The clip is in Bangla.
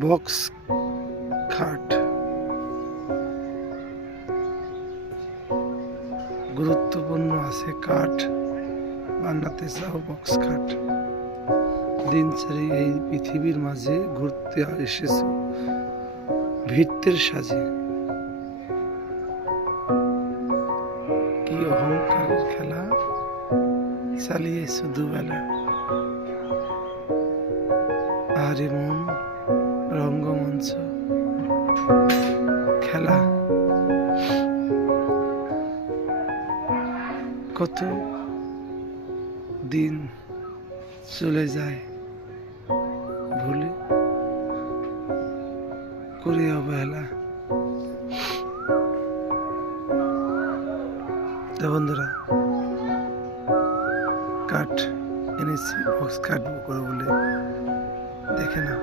বক্স খাট গুরুত্বপূর্ণ আছে। কাঠ বানাতে চাও বক্স খাট। দিনচরি এই পৃথিবীর মাঝে ঘুরতে এসেছো ভিত্তের সাজে। কি অহংকারের খেলা চালিয়েছো দুবেলা। আরে মন রঙ্গমঞ্চ খেলা। কত দিন চলে যায় ভুলে করে অবহেলা। তো বন্ধুরা, কাঠ এনেছি বক্স কাঠ করে বলে দেখে না।